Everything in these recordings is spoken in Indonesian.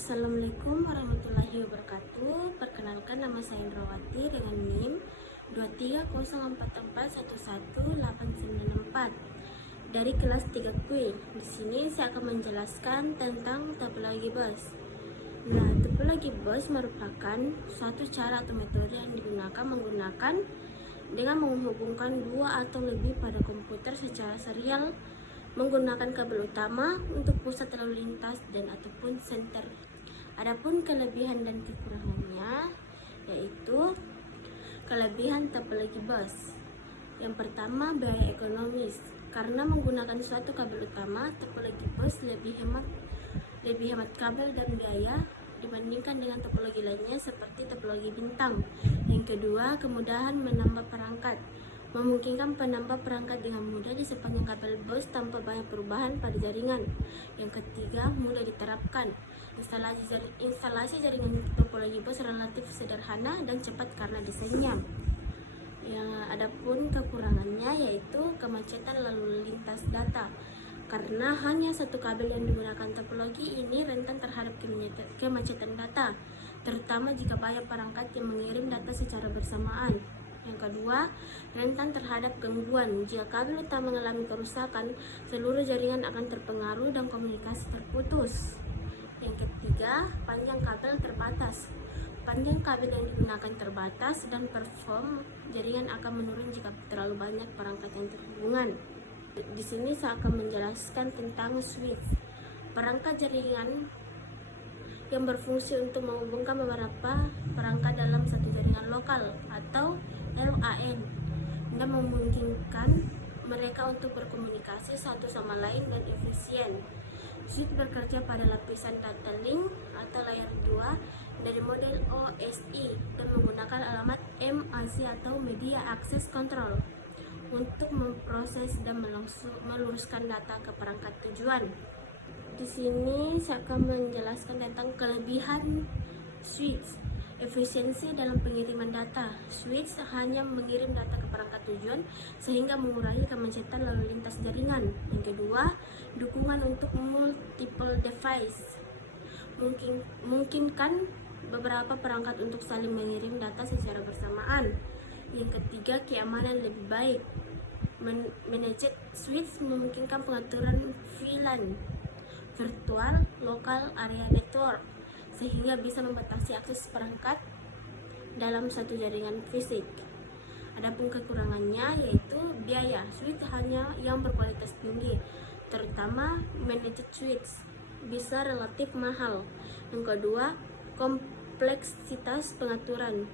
Assalamualaikum warahmatullahi wabarakatuh. Perkenalkan, nama saya Indrawati dengan NIM 23044111894 dari kelas 3 Kui. Di sini saya akan menjelaskan tentang topologi bus. Nah, topologi bus merupakan suatu cara atau metode yang digunakan dengan menghubungkan dua atau lebih pada komputer secara serial menggunakan kabel utama untuk pusat lalu lintas dan ataupun senter. Adapun kelebihan dan kekurangannya yaitu kelebihan topologi bus. Yang pertama, biaya ekonomis. Karena menggunakan suatu kabel utama, topologi bus lebih hemat kabel dan biaya dibandingkan dengan topologi lainnya seperti topologi bintang. Yang kedua, kemudahan menambah perangkat. Memungkinkan penambah perangkat dengan mudah di sepanjang kabel bus tanpa banyak perubahan pada jaringan. Yang ketiga, mudah diterapkan. Instalasi jaringan topologi bus relatif sederhana dan cepat karena desainnya. Adapun kekurangannya yaitu kemacetan lalu lintas data. Karena hanya satu kabel yang digunakan, topologi ini rentan terhadap kemacetan data, terutama jika banyak perangkat yang mengirim data secara bersamaan. Yang kedua, rentan terhadap gangguan. Jika kabel utama mengalami kerusakan, seluruh jaringan akan terpengaruh dan komunikasi terputus. Yang ketiga, panjang kabel terbatas. Panjang kabel yang digunakan terbatas dan perform jaringan akan menurun jika terlalu banyak perangkat yang terhubungan. Di sini saya akan menjelaskan tentang switch. Perangkat jaringan yang berfungsi untuk menghubungkan beberapa perangkat dalam satu jaringan lokal atau LAN dan memungkinkan mereka untuk berkomunikasi satu sama lain dan efisien. Switch bekerja pada lapisan data link atau layer 2 dari model OSI dan menggunakan alamat MAC atau Media Access Control untuk memproses dan meluruskan data ke perangkat tujuan. Di sini saya akan menjelaskan tentang kelebihan switch. Efisiensi dalam pengiriman data. Switch hanya mengirim data ke perangkat tujuan sehingga mengurangi kemacetan lalu lintas jaringan. Yang kedua, dukungan untuk multiple device. Mungkinkan beberapa perangkat untuk saling mengirim data secara bersamaan. Yang ketiga, keamanan lebih baik. Managed switch memungkinkan pengaturan VLAN, virtual local area network, sehingga bisa membatasi akses perangkat dalam satu jaringan fisik. Adapun kekurangannya yaitu biaya. Switch hanya yang berkualitas tinggi, terutama managed switch, bisa relatif mahal. Yang kedua, kompleksitas pengaturan.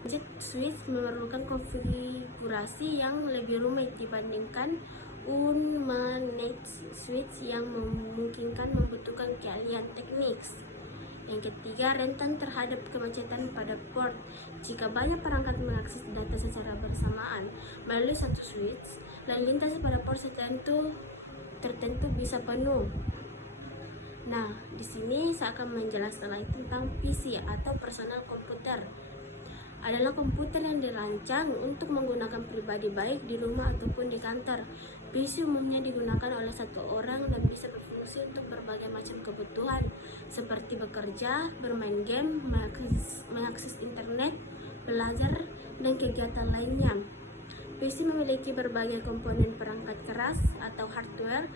Managed switch memerlukan konfigurasi yang lebih rumit dibandingkan unmanaged switch yang memungkinkan membutuhkan keahlian teknik. Yang ketiga, rentan terhadap kemacetan pada port. Jika banyak perangkat mengakses data secara bersamaan melalui satu switch, lalu lintas pada port tertentu bisa penuh. Nah, di sini saya akan menjelaskan lagi tentang PC atau personal komputer. Adalah komputer yang dirancang untuk menggunakan pribadi baik di rumah ataupun di kantor. PC umumnya digunakan oleh satu orang dan bisa berfungsi untuk berbagai macam kebutuhan seperti bekerja, bermain game, mengakses internet, belajar, dan kegiatan lainnya. PC memiliki berbagai komponen perangkat keras atau hardware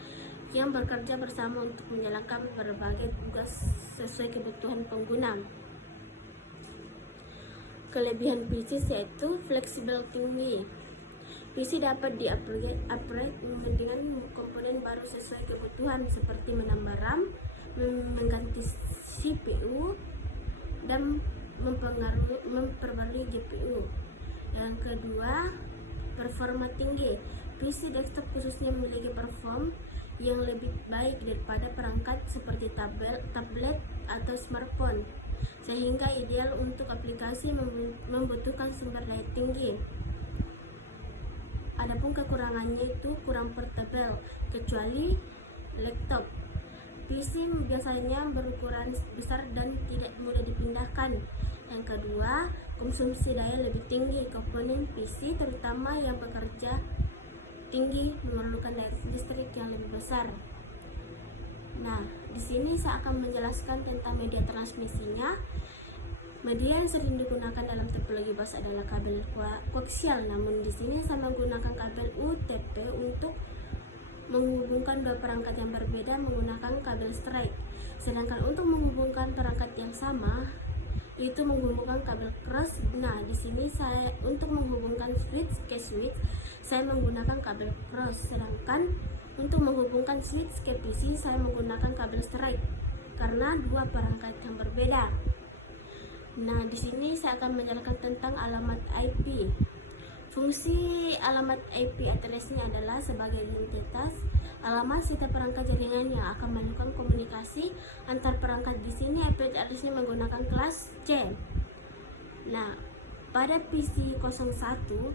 yang bekerja bersama untuk menjalankan berbagai tugas sesuai kebutuhan pengguna. Kelebihan PC yaitu fleksibel tinggi. PC dapat di-upgrade dengan komponen baru sesuai kebutuhan seperti menambah RAM, mengganti CPU, dan memperbarui GPU. Yang kedua, performa tinggi. PC desktop khususnya memiliki perform yang lebih baik daripada perangkat seperti tablet atau smartphone, sehingga ideal untuk aplikasi membutuhkan sumber daya tinggi. Adapun kekurangannya itu kurang portable, kecuali laptop. PC biasanya berukuran besar dan tidak mudah dipindahkan. Yang kedua, konsumsi daya lebih tinggi. Komponen PC terutama yang bekerja tinggi memerlukan daya listrik yang lebih besar. Nah, Di sini saya akan menjelaskan tentang media transmisinya. Media yang sering digunakan dalam topologi bus adalah kabel koaksial, namun di sini saya menggunakan kabel UTP untuk menghubungkan dua perangkat yang berbeda menggunakan kabel straight. Sedangkan untuk menghubungkan perangkat yang sama itu menghubungkan kabel cross. Nah, di sini saya untuk menghubungkan switch ke switch saya menggunakan kabel cross, sedangkan untuk menghubungkan switch ke PC saya menggunakan kabel straight karena dua perangkat yang berbeda. Nah, di sini saya akan menjelaskan tentang alamat IP. Fungsi alamat IP address-nya adalah sebagai identitas alamat serta perangkat jaringan yang akan melakukan komunikasi antar perangkat. Di sini IP address-nya menggunakan kelas C. Nah, pada PC 01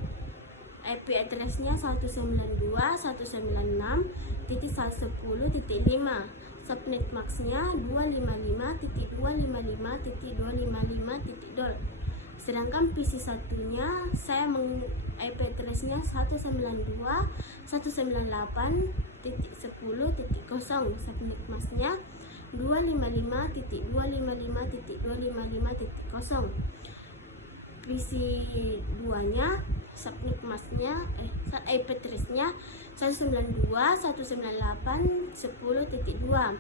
IP address-nya 192.196.110.5. Subnet max-nya 255.255.255.0. Sedangkan PC satunya saya IP address-nya 192.198.10.0. Subnet max-nya 255.255.255.0. PC 2-nya subnet mask-nya IP address-nya 192.198.10.2.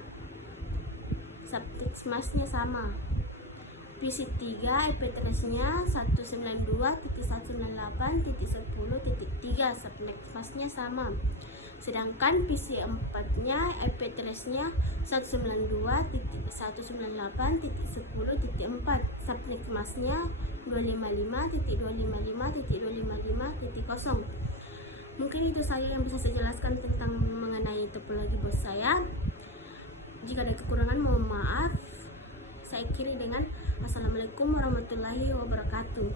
Subnet mask-nya sama. PC 3 IP address-nya 192.198.10.3. Subnet mask-nya sama. Sedangkan PC 4-nya IP address-nya 192.198.10.4. Subnet mask-nya 255.255.255.0. Mungkin itu saja yang bisa saya jelaskan tentang mengenai topologi bus saya. Jika ada kekurangan mohon maaf. Saya akhiri dengan Assalamualaikum warahmatullahi wabarakatuh.